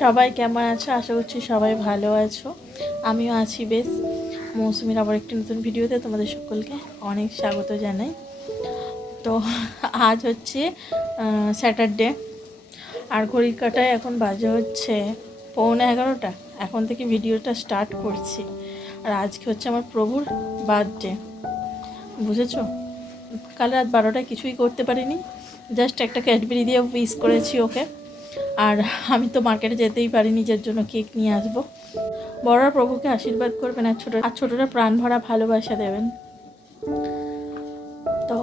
সবাই কেমন আছো? আশা করছি সবাই ভালো আছো। আমিও আছি বেশ। মৌসুমির আবার একটি নতুন ভিডিওতে তোমাদের সকলকে অনেক স্বাগত জানাই। তো আজ হচ্ছে স্যাটারডে আর ঘড়ির কাটায় এখন বাজে হচ্ছে পৌনে এগারোটা। এখন থেকে ভিডিওটা স্টার্ট করছি। আর আজকে হচ্ছে আমার প্রভুর বার্থডে বুঝেছ? কাল রাত বারোটায় কিছুই করতে পারিনি। জাস্ট একটা ক্যাডবেরি দিয়ে উইস করেছি ওকে। আর আমি তো মার্কেটে যেতেই পারি, নিজের জন্য কেক নিয়ে আসব। বড়রা প্রভুকে আশীর্বাদ করবেন আর ছোটো আর ছোটোরা প্রাণ ভরা ভালোবাসা দেবেন। তো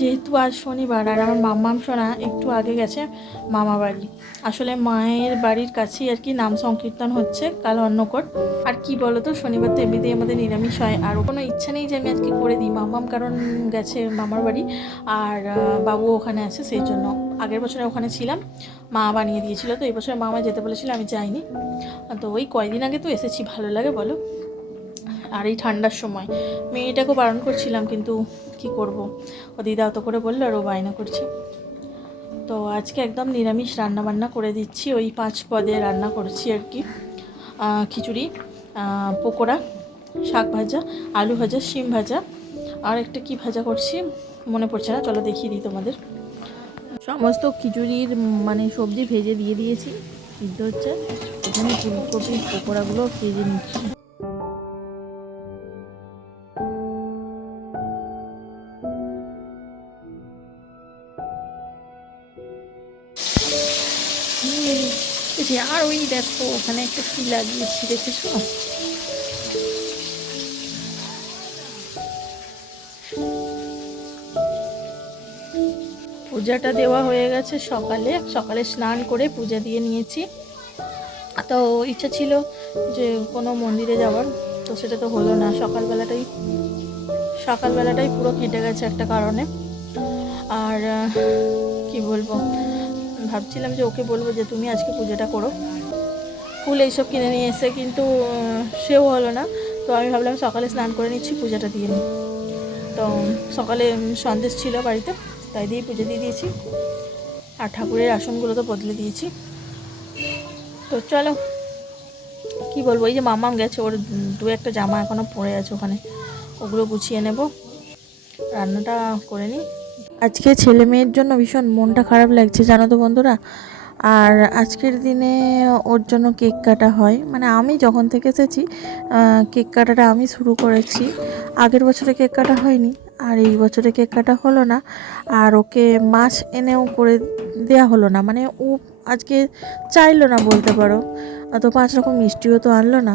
যেহেতু আজ শনিবার, আর আমার মাম্মাম সোনা একটু আগে গেছে মামা বাড়ি। আসলে মায়ের বাড়ির কাছেই আর কি নাম সংকীর্তন হচ্ছে কাল অন্নকট আর কি বলো তো শনিবার তো এমনিতেই আমাদের নিরামিষ হয়, আর কোনো ইচ্ছা নেই যে আমি আজকে করে দিই। মাম্মাম কারণ গেছে মামার বাড়ি, আর বাবু ওখানে আছে, সেই জন্য। আগের বছরে ওখানে ছিলাম, মা বানিয়ে দিয়েছিল, তো এই বছরে মা মামা যেতে বলেছিল, আমি যাইনি। তো ওই কয়দিন আগে তো এসেছি, ভালো লাগে বলো। আর এই ঠান্ডার সময়, মেয়েটাকেও বারণ করছিলাম, কিন্তু কি করব? ও দিদা অত করে বলল, আর ও বায়না করছে। তো আজকে একদম নিরামিষ রান্না বান্না করে দিচ্ছি, ওই পাঁচ পদে রান্না করছি আর কি। খিচুড়ি পকোড়া, শাক ভাজা, আলু ভাজা, শিম ভাজা। আর একটা কি ভাজা করছি, মনে পড়ছে না, চলো দেখিয়ে দিই তোমাদের। সমস্ত খিচুড়ির মানে সবজি ভেজে দিয়ে দিয়েছি। সিদ্ধ হচ্ছে। এখানে ফুলকপির পকোড়াগুলো ভেজে নিচ্ছি। আর ওই দেখো, ওখানে একটা কি লাগিয়েছি দেখেছ? পূজাটা দেওয়া হয়ে গেছে সকালে। সকালে স্নান করে পূজা দিয়ে নিয়েছি। তো ইচ্ছা ছিল যে কোনো মন্দিরে যাওয়ার, তো সেটা তো হলো না। সকালবেলাটাই সকালবেলাটাই পুরো কেটে গেছে একটা কারণে। আর কি বলব? ভাবছিলাম যে ওকে বলব যে তুমি আজকে পুজোটা করো। ফুল এইসব কিনে নিয়ে এসে কিন্তু সেও হলো না। তো আমি ভাবলাম সকালে স্নান করে নিচ্ছি, পূজাটা দিয়ে নিই। তো সকালে সন্দেশ ছিল বাড়িতে। তাই দিয়ে পুজো দিয়ে দিয়েছি। আর ঠাকুরের আসনগুলো তো বদলে দিয়েছি। তো চলো, কি বলব, এই যে মামাম গেছে, ওর দু একটা জামা এখনও পড়ে আছে ওখানে। ওগুলো গুছিয়ে নেব। রান্নাটা করে নিই। আজকে ছেলে মেয়ের জন্য ভীষণ মনটা খারাপ লাগছে, জানো তো বন্ধুরা? আর আজকের দিনে ওর জন্য কেক কাটা হয়। মানে আমি যখন থেকে এসেছি কেক কাটাটা আমি শুরু করেছি। আগের বছরে কেক কাটা হয়নি আর এই বছরে কেক কাটা হলো না, আর ওকে মাছ এনেও করে দেয়া হলো না। মানে ও আজকে চাইলো না বলতে পারো। তো পাঁচ রকম মিষ্টিও তো আনলো না।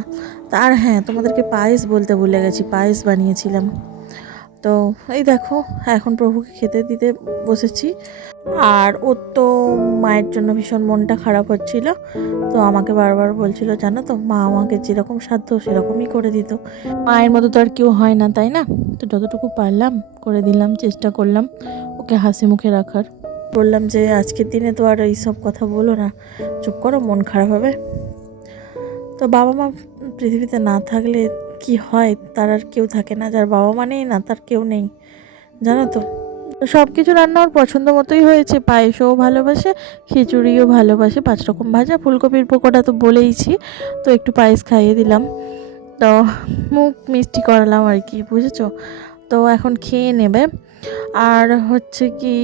তার হ্যাঁ তোমাদেরকে পায়েস বলতে ভুলে গেছি, পায়েস বানিয়েছিলাম। তো এই দেখো, এখন প্রভুকে খেতে দিতে বসেছি। আর ওর তো মায়ের জন্য ভীষণ মনটা খারাপ হচ্ছিল। তো আমাকে বারবার বলছিল, জানো তো, মা আমাকে যেরকম সাধ্য সেরকমই করে দিত। মায়ের মতো তো আর কেউ হয় না, তাই না? তো যতটুকু পারলাম, করে দিলাম, চেষ্টা করলাম ওকে হাসি মুখে রাখার। বললাম যে, আজকের দিনে তো আর এইসব কথা বলো না, চুপ করো, মন খারাপ হবে। তো বাবা মা পৃথিবীতে না থাকলে কি হয়? তার আর কেউ থাকে না, যার বাবা মা নেই না, তার কেউ নেই। জানো তো? সব কিছু রান্না ওর পছন্দ মতোই হয়েছে। পায়েসও ভালোবাসে, খিচুড়িও ভালোবাসে। পাঁচ রকম ভাজা, ফুলকপির পকোড়া তো বলেইছি। তো একটু পায়েস খাইয়ে দিলাম। তো মুখ মিষ্টি করালাম আর কি, বুঝেছ? তো এখন খেয়ে নেবে। আর হচ্ছে কি,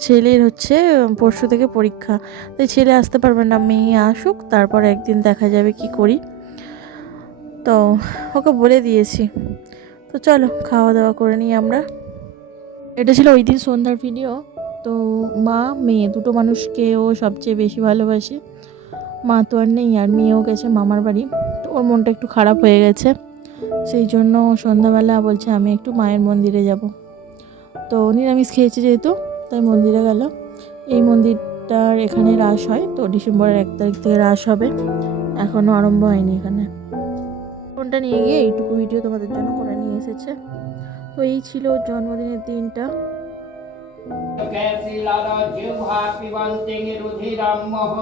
ছেলের হচ্ছে পরশু থেকে পরীক্ষা। তাই ছেলে আসতে পারবে না, মেয়ে আসুক, তারপর একদিন দেখা যাবে কি করি। তো ওকে বলে দিয়েছি। তো চলো খাওয়া দাওয়া করে নিই আমরা। এটা ছিল ওই দিন সন্ধ্যার ভিডিও তো মা, মেয়ে দুটো মানুষকে ও সবচেয়ে বেশি ভালোবাসে। মা তো আর নেই, আর মেয়েও গেছে মামার বাড়ি। তো ওর মনটা একটু খারাপ হয়ে গেছে। সেই জন্য সন্ধ্যাবেলা বলছে, আমি একটু মায়ের মন্দিরে যাব। তো নিরামিষ খেয়েছে যেহেতু, তাই মন্দিরে গেল। এই মন্দিরটার এখানে রাস হয়, তো ডিসেম্বরের এক তারিখ থেকে রাস হবে। এখনও আরম্ভ হয়নি এখানে। ফোনটা নিয়ে গিয়ে এইটুকু ভিডিও তোমাদের জন্য করে নিয়ে এসেছে তো এই ছিল ওর জন্মদিনের দিনটা कैसी लाला जिह्वा पिबन्ति रुधिरं मह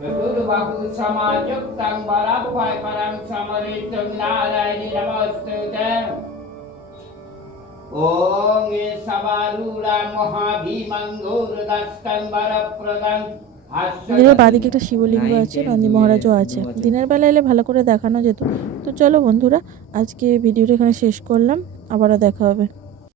चतुर्बाहु समायुक्तं वरभयकरं समरितं नारायणि नमस्तुते ॐ समारूढा महाभीमङ्गोर्दस्तं वरप्रदं মন্দিরের বাদিকে একটা শিবলিঙ্গ আছে নন্দী মহারাজও আছে। দিনের বেলা এলে ভালো করে দেখানো যেত। তো চলো বন্ধুরা, আজকে ভিডিওটা এখানে শেষ করলাম। আবারও দেখা হবে।